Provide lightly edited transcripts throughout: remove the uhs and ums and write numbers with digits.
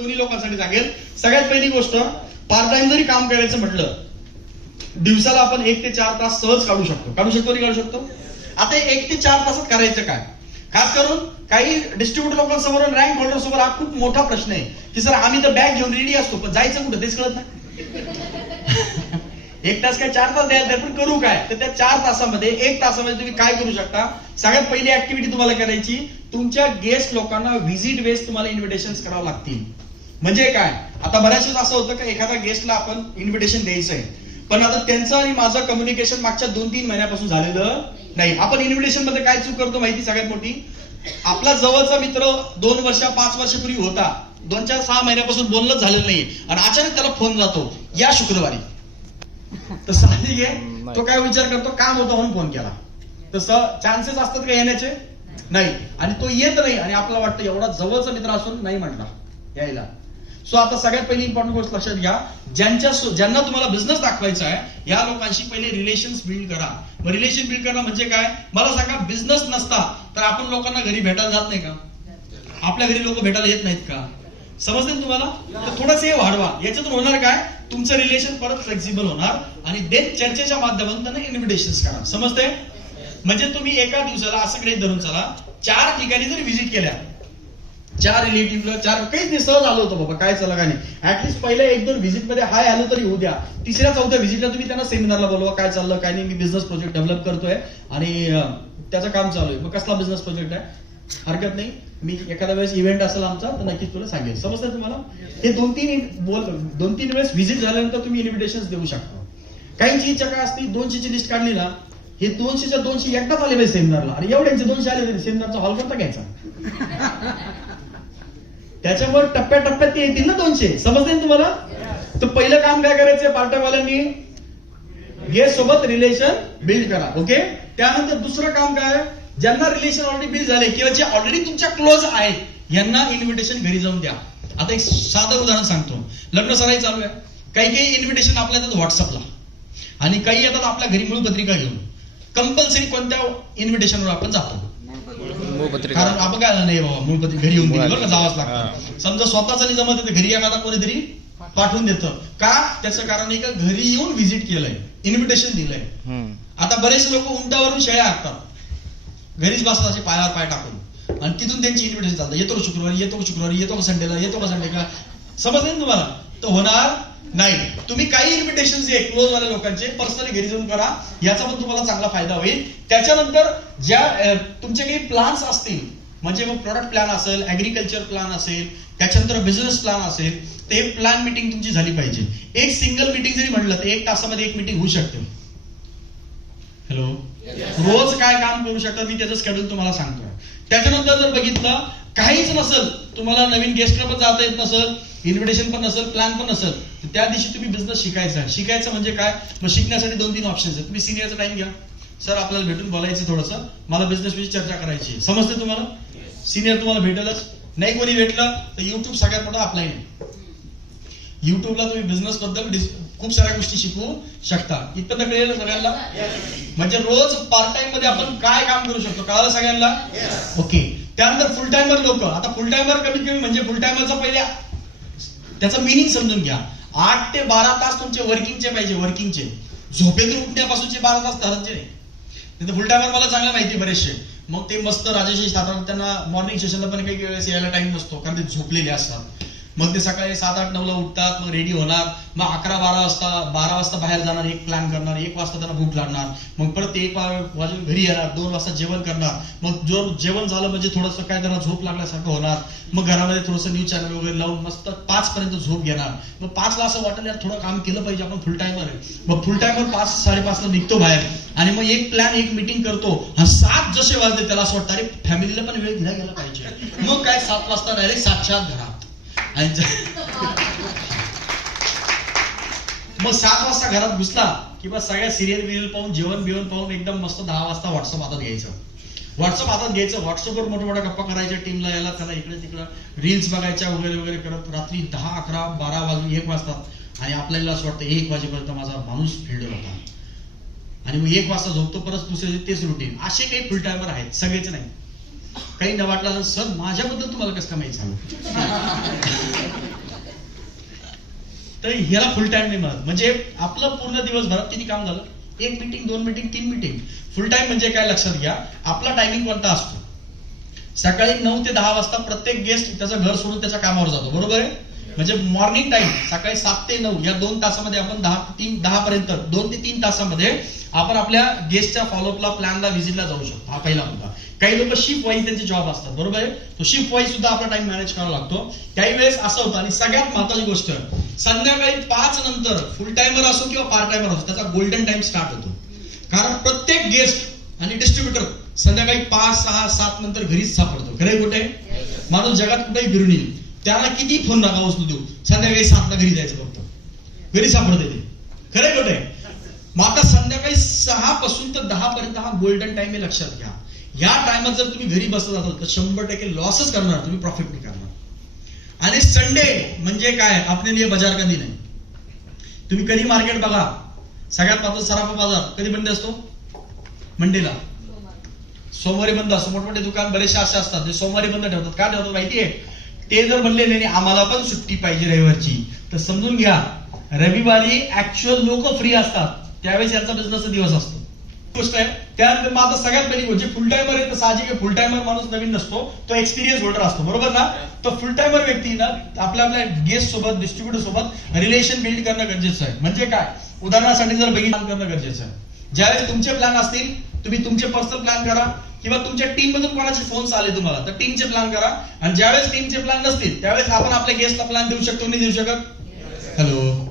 दोन्ही लोकांसाठी सांगेल. सगळ्यात पहिली गोष्ट, पार्ट टाइम जरी काम करायचं म्हटलं, दिवसाला आपण 1 ते 4 तास सहज काढू शकतो. काढू शकतो. आता 1 ते 4 तासात करायचं काय? खास करून काही डिस्ट्रीब्युटर लोकांसमोर, रँक होल्डर समोर हा खूप मोठा प्रश्न आहे की सर आम्ही तर बॅग घेऊन रेडी असतो, पण जायचं कुठं तेच कळत नाही. 1 तास काय 4 तास द्यायला, पण करू काय? तर त्या 4 तासामध्ये 1 तासामध्ये तुम्ही काय करू शकता? सगळ्यात पहिली ऍक्टिव्हिटी तुम्हाला करायची, तुमच्या गेस्ट लोकांना व्हिजिट बेस तुम्हाला इन्व्हिटेशन करावं लागतील. म्हणजे काय? आता बऱ्याच वेळेस असं होतं की एखाद्या गेस्टला आपण इन्व्हिटेशन द्यायचं आहे, पण आता त्यांचं आणि माझं कम्युनिकेशन मागच्या 2-3 महिन्यापासून झालेलं नाही. आपण इन्व्हिटेशन मध्ये काय चूक करतो माहिती? सगळ्यात मोठी, आपला जवळचा मित्र 2 वर्ष 5 वर्षापूर्वी होता, 2-4-6 महिन्यापासून बोलणंच झालेलं नाही, आणि अचानक त्याला फोन जातो या शुक्रवारी. तर साहजिक आहे तो काय विचार करतो, काम होतं म्हणून फोन केला. तसं चान्सेस असतात का येण्याचे? नाही. आणि तो येत नाही, आणि आपल्याला वाटतं एवढा जवळचा मित्र असून नाही म्हटला यायला. सो आता सगळ्यात पहिली इम्पॉर्टंट गोष्ट लक्षात घ्या, ज्यांना तुम्हाला बिझनेस दाखवायचा आहे या लोकांशी पहिले रिलेशन्स बिल्ड करा. रिलेशन बिल्ड करणं म्हणजे काय? मला सांगा, बिझनेस नसता तर आपण लोकांना घरी भेटायला जात नाही का? आपल्या घरी लोक भेटायला येत नाहीत का? समजते तुम्हाला? तर थोडंसं हे वाढवा. याच्यातून होणार काय? तुमचं रिलेशन परत फ्लेक्झिबल होणार, आणि देन चर्चेच्या माध्यमातून त्यांना इन्व्हिटेशन करा. समजते? म्हणजे तुम्ही एका दिवसाला असं गृहीत धरून चला, 4 ठिकाणी जरी व्हिजिट केल्या, 4 रिलेटिव्हला, 4 काहीच सहज आलो होतो बाबा, काय चला काय नाही, ऍटलीस्ट पहिल्या 1-2 व्हिजिट मध्ये हाय आलो तरी होऊ द्या. 3ऱ्या-4थ्या व्हिजिटला तुम्ही त्यांना सेमिनारला बोलवा, काय चाललं काय नाही, मी बिझनेस प्रोजेक्ट डेव्हलप करतोय आणि त्याचं काम चालू आहे. मग कसला बिझनेस प्रोजेक्ट आहे? हरकत नाही, मी एखाद्या वेळेस इव्हेंट असेल आमचा तर नक्कीच तुला सांगेल. समजतं तुम्हाला? हे 2-3 वेळेस व्हिजिट झाल्यानंतर तुम्ही इन्व्हिटेशन देऊ शकता. काहींची इच्छा काय असते, 200ची लिस्ट काढली ना, हे 200च्या 200 एकदाच आले पाहिजे सेमिनारला, आणि एवढ्यांचे 200 आले तरी सेमिनारचा हॉल कोणता घ्यायचा? त्याच्यामुळे टप्प्याटप्प्यात ते येतील ना 200. समजते ना तुम्हाला? तर पहिलं काम काय करायचं पार्ट टाइम वाल्यांनी? गेस्ट सोबत रिलेशन बिल्ड करा. ओके. त्यानंतर दुसरं काम काय? ज्यांना रिलेशन ऑलरेडी बिल्ड झाले किंवा जे ऑलरेडी तुमच्या क्लोज आहेत यांना इन्व्हिटेशन घरी जाऊन द्या. आता एक साधं उदाहरण सांगतो. लग्न सराई चालू आहे, काही इन्व्हिटेशन आपल्या येतात व्हॉट्सअपला, आणि काही येतात आपल्या घरी मूळ पत्रिका घेऊन. कंपल्सरी कोणत्या इन्व्हिटेशनवर आपण जातो? कारण आपण काय नाही बाबा, मूळ पत्रिका घरी येऊन दिली बरं का, जावंच लागतं. समजा स्वतःचा नाही जमत तर घरी एखादा कोणीतरी पाठवून देतं का? त्याचं कारण आहे का, घरी येऊन व्हिजिट केलंय, इन्व्हिटेशन दिलंय. आता बरेच लोक उंटावरून शेळ्या हाकतात, घरीच बसतात असे पायावर पाय टाकून, आणि तिथून त्यांची इन्व्हिटेशन चालतं, येतो का शुक्रवारी, येतो का शुक्रवारी, येतो का संडेला, येतो का संडे का? समजलं ना तुम्हाला? तर होणार नाही. तुम्ही काही इन्व्हिटेशन जे क्लोज वाल्या लोकांचे पर्सनली घरी जाऊन करा, याचा पण तुम्हाला चांगला फायदा होईल. त्याच्यानंतर ज्या तुमचे काही प्लॅन्स असतील, म्हणजे मग प्रोडक्ट प्लॅन असेल, ऍग्रिकल्चर प्लॅन असेल, त्याच्यानंतर बिझनेस प्लॅन असेल, ते प्लॅन मीटिंग तुमची झाली पाहिजे. एक सिंगल मीटिंग जरी म्हणलं तर 1 तासामध्ये 1 मीटिंग होऊ शकते. हॅलो, रोज काय काम करू शकता मी त्याचं शेड्यूल तुम्हाला सांगतोय. त्याच्यानंतर जर बघितलं काहीच नसेल, तुम्हाला नवीन गेस्टला पण जाता येत नसेल, इन्व्हिटेशन पण नसेल, प्लॅन पण नसेल, तर त्या दिवशी तुम्ही बिझनेस शिकायचा. शिकायचं म्हणजे काय? मग शिकण्यासाठी 2-3 ऑप्शन्स आहेत. तुम्ही सिनियरचा टाइम घ्या, सर आपल्याला भेटून बोलायचं, थोडंसं मला बिझनेस विषयी चर्चा करायची. समजते तुम्हाला? सिनियर तुम्हाला भेटेलच. नाही कोणी भेटलं तर युट्यूब सगळ्यात मोठा ऑफलाईन आहे. युट्यूबला तुम्ही बिझनेस बद्दल खूप साऱ्या गोष्टी शिकू शकता. इतकं कळेल सगळ्यांना? म्हणजे रोज पार्ट टाइम मध्ये आपण काय काम करू शकतो, कळालं सगळ्यांना? ओके. त्यानंतर फुल टाइमर लोक. आता फुल टाइमर कमीत कमी म्हणजे फुल टाइमरचा पहिल्या त्याचं मिनिंग समजून घ्या. 8 ते 12 तास तुमचे वर्किंगचे पाहिजे. वर्किंगचे, झोपेतून उठण्यापासूनचे 12 तास धरायचे नाही. फुल टाइमर मला चांगलं माहिती बरेचसे. मग ते मस्त राजेश साधारण त्यांना मॉर्निंग सेशनला पण काही वेळेस यायला टाइम नसतो, कारण ते झोपलेले असतात. मग ते सकाळी 7-8-9ला उठतात, मग रेडी होणार, मग 11-12 वाजता बाहेर जाणार, एक प्लॅन करणार, 1 वाजता त्यांना भूक लागणार, मग परत 1 वाजून घरी येणार, 2 वाजता जेवण करणार. मग जेवण झालं म्हणजे थोडंसं काय त्यांना झोप लागल्यासारखं होणार. मग घरामध्ये थोडंसं न्यूज चॅनल वगैरे लावून मस्त 5 पर्यंत झोप घेणार. मग 5ला असं वाटेल यार थोडं काम केलं पाहिजे, आपण फुल टाइमर आहे. मग फुल टाइमर 5-5:30ला निघतो बाहेर, आणि मग एक प्लॅन, एक मीटिंग करतो. 7 जसे वाजले त्याला असं वाटतं अरे फॅमिलीला पण वेळ दिला गेला पाहिजे. मग काय 7 वाजता डायरेक्ट 7च्या आत घरात. मग 7 वाजता घरात घुसला की बस सगळ्या सिरियल बिरियल पाहून, जेवण बिवण पाहून एकदम मस्त 10 वाजता व्हॉट्सअप हातात घ्यायचं. व्हॉट्सअपवर मोठ्या गप्पा करायच्या, टीमला याला त्याला इकडे तिकडं रील्स बघायच्या वगैरे वगैरे करत रात्री 10-11-12 वाजून 1 वाजतात, आणि आपल्याला असं वाटतं 1 वाजेपर्यंत माझा माणूस फिल्डर होता, आणि मग 1 वाजता झोपतो, परत दुसरे तेच रुटीन. असे काही फुल टाइमर आहेत, सगळेच नाही. काही न वाटलं सर माझ्याबद्दल तुम्हाला कसं काय माहिती झालं? तर ह्याला फुल टाइम नाही म्हणत. म्हणजे आपलं पूर्ण दिवसभरात किती काम झालं? 1 मीटिंग, 2 मीटिंग, 3 मीटिंग. फुल टाइम म्हणजे काय लक्षात घ्या, आपला टायमिंग कोणता असतो? सकाळी 9 ते 10 वाजता प्रत्येक गेस्ट त्याचं घर सोडून त्याच्या कामावर जातो, बरोबर आहे? म्हणजे मॉर्निंग टाइम सकाळी 7 ते 9 या 2 तासामध्ये आपण 10 पर्यंत 2 ते 3 तासामध्ये आपण आपल्या गेस्टच्या फॉलोअपला, प्लॅनला, व्हिजिटला जाऊ शकतो. हा पहिला मुद्दा. काही लोक शिफ्ट वाईज त्यांचे जॉब असतात, बरोबर आहे? तो शिफ्ट वाईज सुद्धा आपला टाइम मॅनेज करावा लागतो. काही वेळेस असं होतं, आणि सगळ्यात महत्वाची गोष्ट, संध्याकाळी 5 नंतर फुल टाइमर असो किंवा पार्ट टाइमर असो, त्याचा गोल्डन टाइम स्टार्ट होतो. कारण प्रत्येक गेस्ट आणि डिस्ट्रीब्युटर संध्याकाळी 5, 6, 7 नंतर घरीच सापडतो. खरंय कुठे? माणूस जगात कुठेही फिरून येईल, त्याला किती फोन नका उचलू देऊ, संध्याकाळी 7ला घरी जायचं फक्त, घरी सापडते ते. खरंय कुठे? मग आता संध्याकाळी 6 पासून तर 10 पर्यंत हा गोल्डन टाइम आहे, लक्षात घ्या. या टाइमात जर तुम्ही घरी बसत असाल तर 100% लॉसच करणार, तुम्ही प्रॉफिट नाही करणार. आणि संडे म्हणजे काय? आपले लिए बाजार कधी नाही. तुम्ही कधी मार्केट बघा, सगळ्यात महत्वाचा सराफा बाजार कधी बंद असतो? मंडेला. सोमवारी बंद असतो. मोठमोठे दुकान बरेचसे असे असतात जे सोमवारी बंद ठेवतात. का ठेवतात माहितीये? ते जर म्हणले नाही आम्हाला पण सुट्टी पाहिजे रविवारची, तर समजून घ्या रविवारी ऍक्च्युअल लोक फ्री असतात, त्यावेळेस यांचा बिझनेसचा दिवस असतो. गोष्ट आहे. त्यानंतर मग आता सगळ्यात पहिली गोष्ट, फुल टायमर आहे तर साहजिक आहे, फुल टायमर माणूस नवीन नसतो, तो एक्सपिरियन्स होल्डर असतो, बरोबर ना? तर फुल टायमर व्यक्ती ना आपल्या गेस्ट सोबत, डिस्ट्रीब्युटर सोबत रिलेशन बिल्ड करणं गरजेचं आहे. म्हणजे काय? उदाहरणासाठी जर बघितलं करणं गरजेचं आहे. ज्यावेळेस तुमचे प्लॅन असतील, तुम्ही तुमचे पर्सनल प्लॅन करा, किंवा तुमच्या टीम मधून कोणाचे फोन्स आले तुम्हाला तर टीमचे प्लॅन करा. आणि ज्यावेळेस टीमचे प्लॅन नसतील त्यावेळेस आपण आपल्या गेस्टला प्लॅन देऊ शकतो, नाही देऊ शकत? हॅलो.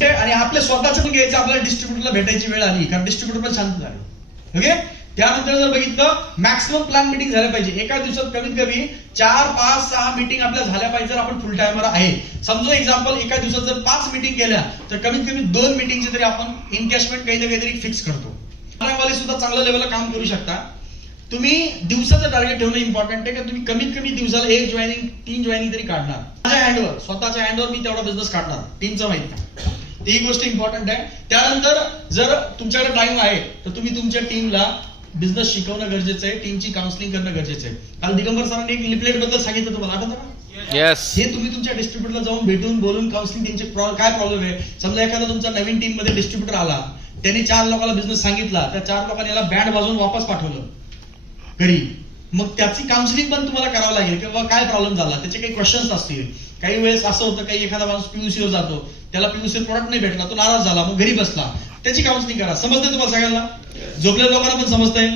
आणि आपल्या स्वतःच पण घ्यायचं, आपल्याला डिस्ट्रीब्युटरला भेटायची वेळ आली, कारण डिस्ट्रीब्युटर पण शांत झाले. ओके. त्यानंतर जर बघितलं, मॅक्सिमम प्लॅन मीटिंग झाल्या पाहिजे. एका दिवसात कमीत कमी 4, 5, 6 मीटिंग आपल्या झाल्या पाहिजे जर आपण फुल टायमर आहे. समजा एक्झाम्पल, एका दिवसात जर 5 मीटिंग केल्या तर कमीत कमी 2 मीटिंगचे तरी आपण इनकॅशमेंट काही ना काहीतरी फिक्स करतो. वाले सुद्धा चांगल्या लेवलला काम करू शकता. तुम्ही दिवसाचं टार्गेट ठेवणं इम्पॉर्टंट आहे, का तुम्ही कमीत कमी दिवसाला 1 जॉईनिंग 3 जॉईनिंग तरी काढणार. माझ्या हँडवर, स्वतःच्या हँडवर मी तेवढा बिझनेस काढणार, टीमचं माहित नाही. ही गोष्ट इम्पॉर्टंट आहे. त्यानंतर जर तुमच्याकडे टाइम आहे तर तुम्ही तुमच्या टीमला बिझनेस शिकवणं गरजेचं आहे, टीमची काउन्सिलिंग करणं गरजेचं आहे. काल दिगंबर सरांनी एक लिपलेट बद्दल सांगितलं, तुम्हाला आठवतं का? येस. हे तुम्ही तुमच्या डिस्ट्रीब्युटरला जाऊन भेटून बोलून काउन्सिलिंग, त्यांचे काय प्रॉब्लेम आहे. समजा एखादा तुमचा नवीन टीम मध्ये डिस्ट्रीब्युटर आला, त्यांनी 4 लोकांना बिझनेस सांगितला, त्या 4 लोकांनी याला बँड वाजवून वापस पाठवलं घरी. मग त्याची काउन्सिलिंग पण तुम्हाला करावं लागेल, किंवा काय प्रॉब्लेम झाला, त्याचे काही क्वेश्चन्स असतील. काही वेळेस असं होतं, काही एखादा माणूस पीयूसीवर जातो, त्याला पीयूसी प्रोडक्ट नाही भेटला, तो नाराज झाला, मग घरी बसला, त्याची काउन्सिलिंग करा. समजतंय तुम्हाला सगळ्यांना? झोपलेल्या लोकांना पण समजतंय?